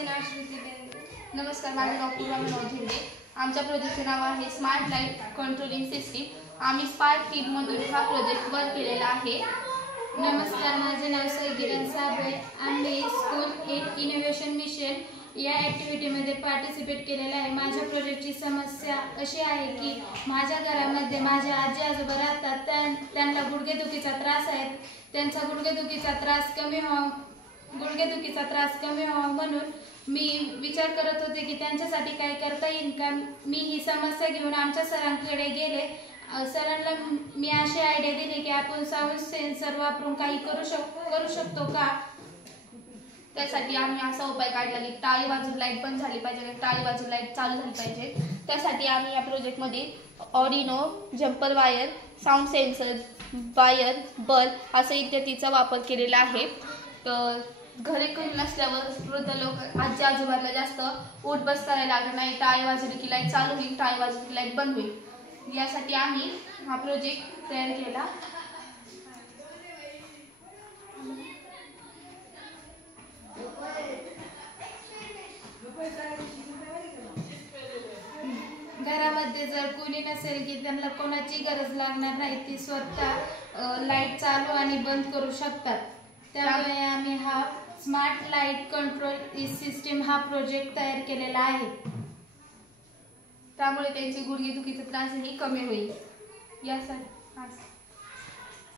माझे नाव श्रुती बेंद्रे. नमस्कार, माझे नाव पूर्वा मनोज झेंडे. आमच्या प्रोजेक्टचे नाव आहे स्मार्ट लाईट कंट्रोलिंग सिस्टीम. आम्ही स्पार्क टीममधून हा प्रोजेक्ट वर्क केलेला आहे. नमस्कार, माझे नाव किरण साबळे. आम्ही स्कूल एक इनोव्हेशन मिशन या ॲक्टिव्हिटीमध्ये पार्टिसिपेट केलेलं आहे. माझ्या प्रोजेक्टची समस्या अशी आहे की माझ्या घरामध्ये माझे आजी आजोबा राहतात. त्यांना गुडघेदुखीचा त्रास आहे. त्यांचा गुडघेदुखीचा त्रास कमी व्हावा म्हणून मी विचार करत होते की त्यांच्यासाठी काय करता येईल का. मी ही समस्या घेऊन आमच्या सरांकडे गेले. सरांना मी अशी आयडिया दिली की आपण साऊंड सेन्सर वापरून काही करू शकतो का. त्यासाठी आम्ही असा उपाय काढला की टाळी वाजून लाईट बंद झाली पाहिजे आणि टाळी वाजून लाईट चालू झाली पाहिजे. त्यासाठी आम्ही या प्रोजेक्टमध्ये Arduino, jumper wire, sound sensor, wire, bulb असं इत्यादीचा वापर केलेला आहे. तर घरी कोणी नसल्यावर वृद्ध लोक आजी आजोबांना जास्त उठ बस करायला लागणार नाही. टाळी वाजवली की लाईट चालू होईल, टाळी वाजवली की लाईट बंद होईल. यासाठी आम्ही हा प्रोजेक्ट तयार केला. घरामध्ये जर कोणी नसेल की त्यांना कोणाची गरज लागणार नाही, ती स्वतः लाईट चालू आणि बंद करू शकतात. त्यामुळे आम्ही हा स्मार्ट लाईट कंट्रोल सिस्टीम हा प्रोजेक्ट तयार केलेला आहे. त्यामुळे त्यांचे गुडघेदुखीचा त्रासही कमी होईल. यासाठी